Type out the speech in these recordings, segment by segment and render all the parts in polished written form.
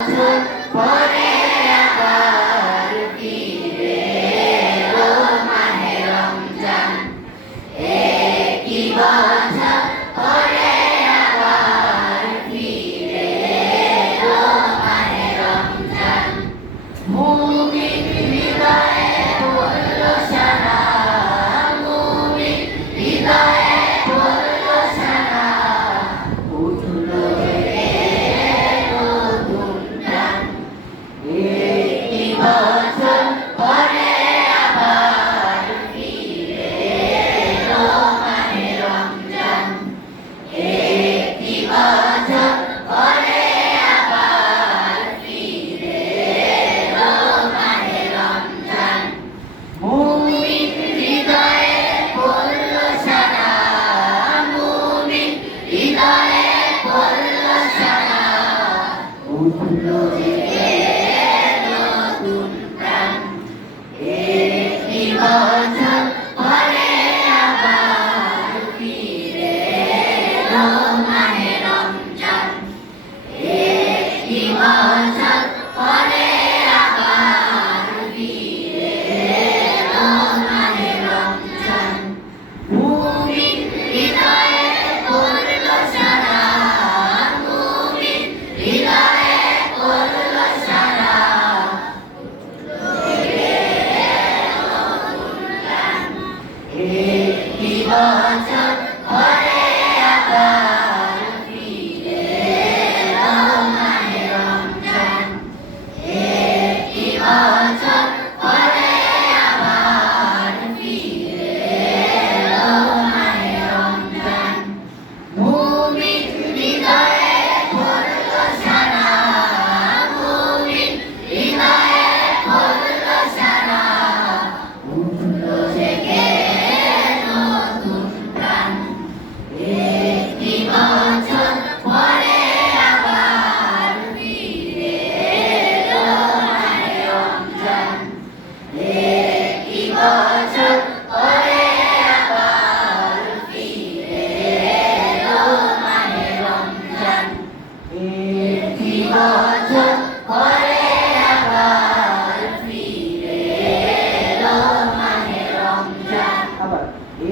বছর পরে আবার ফিরে এলো মাহে রমজান। একই বছর পরে আবার ফিরে এলো মাহে রমজান। মুমিন হৃদয়ে পড়ল সারা, মুমিন হৃদয়ে পড়ল সারা, উঠল বছর পরে আবার ফিরে এলো মাহে রমজান। একই বছর পরে আবার ফিরে এলো মাহে রমজান। মুমিন হৃদয়ে পড়ল সারা, মুমিন হৃদয়ে পড়ল সারা, উঠল বছর পরে আবার ফিরে এলো মাহে রমজান। একই বছর পরে আবার ফিরে এলো মাহে রমজান। মুমিন হৃদয়ে পড়ল সারা, মুমিন হৃদয়ে পড়ল সারা, একই বছর পরে আবার ফিরে এলো মাহে রমজান। একই বছর পরে আবার ফিরে এলো মাহে রমজান। মুমিন হৃদয়ে পড়ল সারা, মুমিন হৃদয়ে পড়ল সারা, উঠল জেগে একই বছর পরে আবার ফিরে এলো মাহে রমজান। একই বছর পরে আবার ফিরে এলো মাহে রমজান। একই বছর পরে আবার ফিরে এলো মাহে রমজান।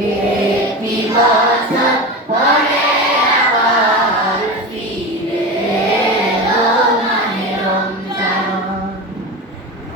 একই বছর পরে